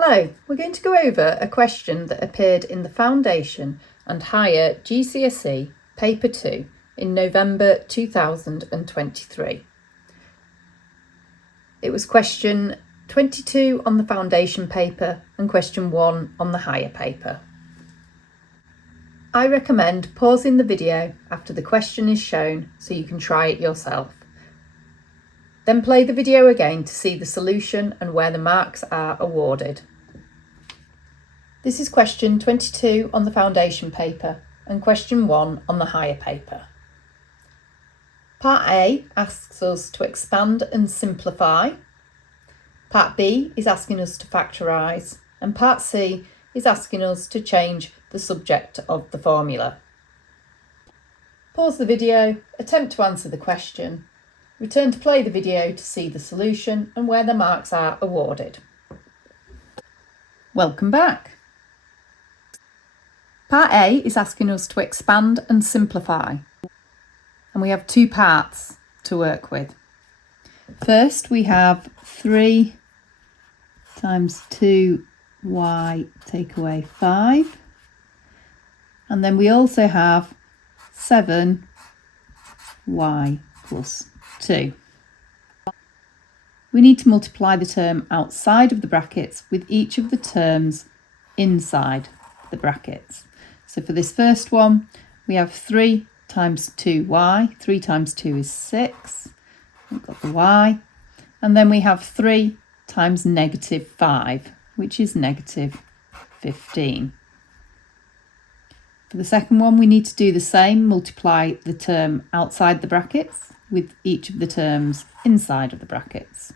Hello, we're going to go over a question that appeared in the Foundation and Higher GCSE Paper 2 in November 2023. It was question 22 on the Foundation paper and question 1 on the Higher paper. I recommend pausing the video after the question is shown so you can try it yourself. Then play the video again to see the solution and where the marks are awarded. This is question 22 on the Foundation paper and question 1 on the Higher paper. Part A asks us to expand and simplify. Part B is asking us to factorise, and Part C is asking us to change the subject of the formula. Pause the video, attempt to answer the question, return to play the video to see the solution and where the marks are awarded. Welcome back. Part A is asking us to expand and simplify, and we have two parts to work with. First, we have 3 times 2y take away 5, and then we also have 7y plus 2. We need to multiply the term outside of the brackets with each of the terms inside the brackets. So for this first one, we have 3 times 2y. 3 times 2 is 6. We've got the y. And then we have 3 times negative 5, which is negative 15. For the second one, we need to do the same, multiply the term outside the brackets with each of the terms inside of the brackets.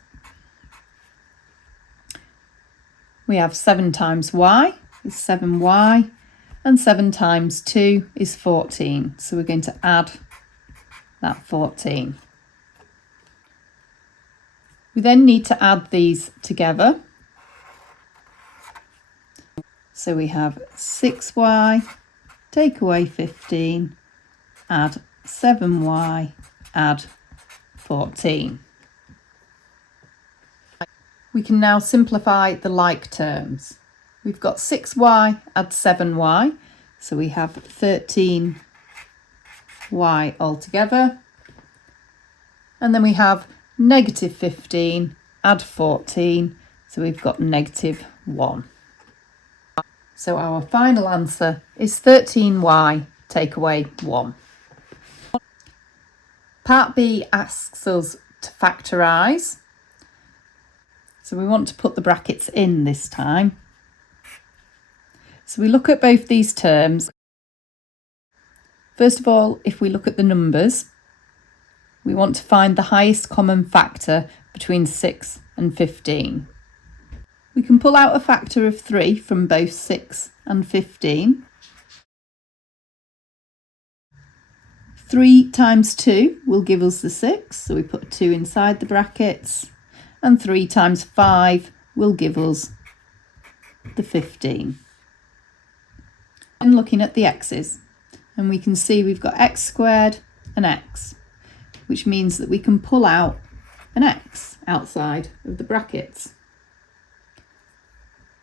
We have 7 times y is 7y, and 7 times 2 is 14. So we're going to add that 14. We then need to add these together. So we have 6y, take away 15, add 7y, add 14. We can now simplify the like terms. We've got 6y, add 7y, so we have 13y altogether. And then we have negative 15, add 14, so we've got negative 1. So our final answer is 13y, take away 1. Part B asks us to factorise. So we want to put the brackets in this time. So we look at both these terms. First of all, if we look at the numbers, we want to find the highest common factor between 6 and 15. We can pull out a factor of 3 from both 6 and 15. 3 times 2 will give us the 6, so we put 2 inside the brackets. And 3 times 5 will give us the 15. And looking at the x's, and we can see we've got x squared and x, which means that we can pull out an x outside of the brackets.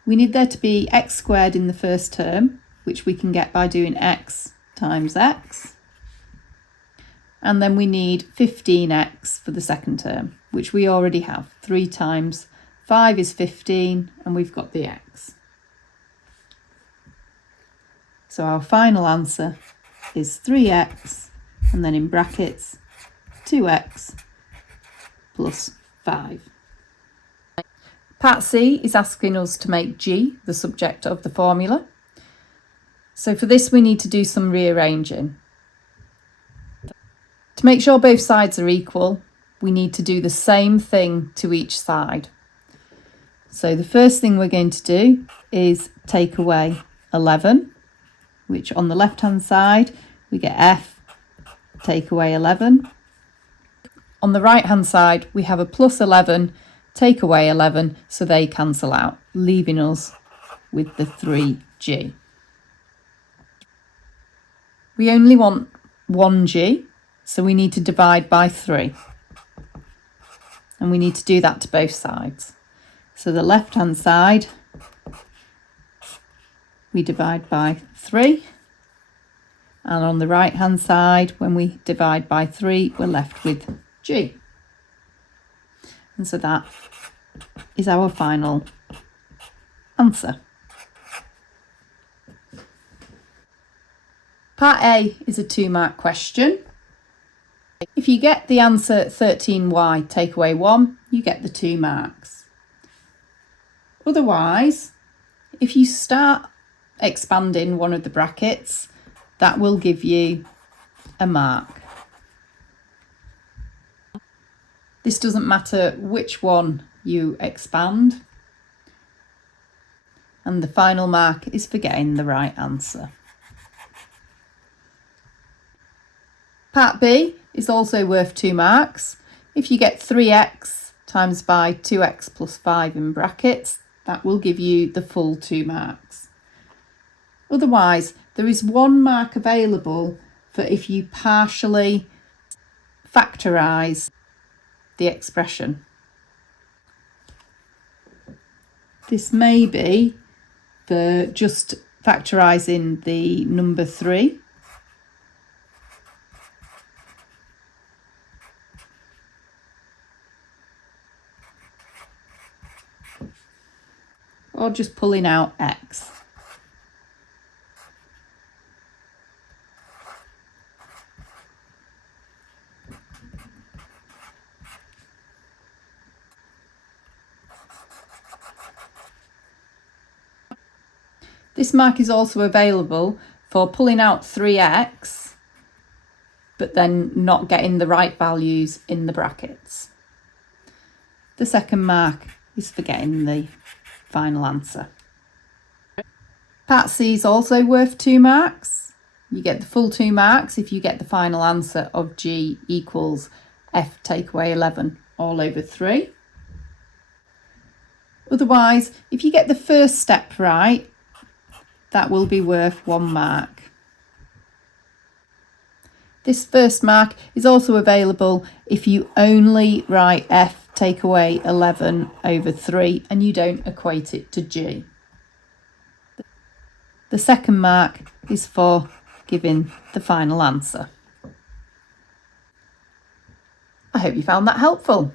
We need there to be x squared in the first term, which we can get by doing x times x. And then we need 15x for the second term, which we already have. 3 times 5 is 15, and we've got the x. So our final answer is 3x, and then in brackets, 2x plus 5. Part C is asking us to make G the subject of the formula. So for this, we need to do some rearranging. To make sure both sides are equal, we need to do the same thing to each side. So the first thing we're going to do is take away 11, which on the left-hand side, we get f, take away 11. On the right-hand side, we have a plus 11, take away 11, so they cancel out, leaving us with the 3g. We only want 1g, so we need to divide by 3. And we need to do that to both sides. So the left-hand side we divide by 3. And on the right hand side, when we divide by 3, we're left with G. And so that is our final answer. Part A is a 2-mark question. If you get the answer 13y, take away 1, you get the 2 marks. Otherwise, if you start expanding one of the brackets, that will give you a mark. This doesn't matter which one you expand, and the final mark is for getting the right answer. Part B is also worth 2 marks. If you get 3x times by 2x plus 5 in brackets, that will give you the full 2 marks. Otherwise, there is 1 mark available for if you partially factorise the expression. This may be for just factorising the number 3. Or just pulling out x. This mark is also available for pulling out 3x, but then not getting the right values in the brackets. The second mark is for getting the final answer. Part C is also worth 2 marks. You get the full 2 marks if you get the final answer of G equals F take away 11 all over 3. Otherwise, if you get the first step right, that will be worth 1 mark. This first mark is also available if you only write F take away 11 over 3 and you don't equate it to G. The second mark is for giving the final answer. I hope you found that helpful.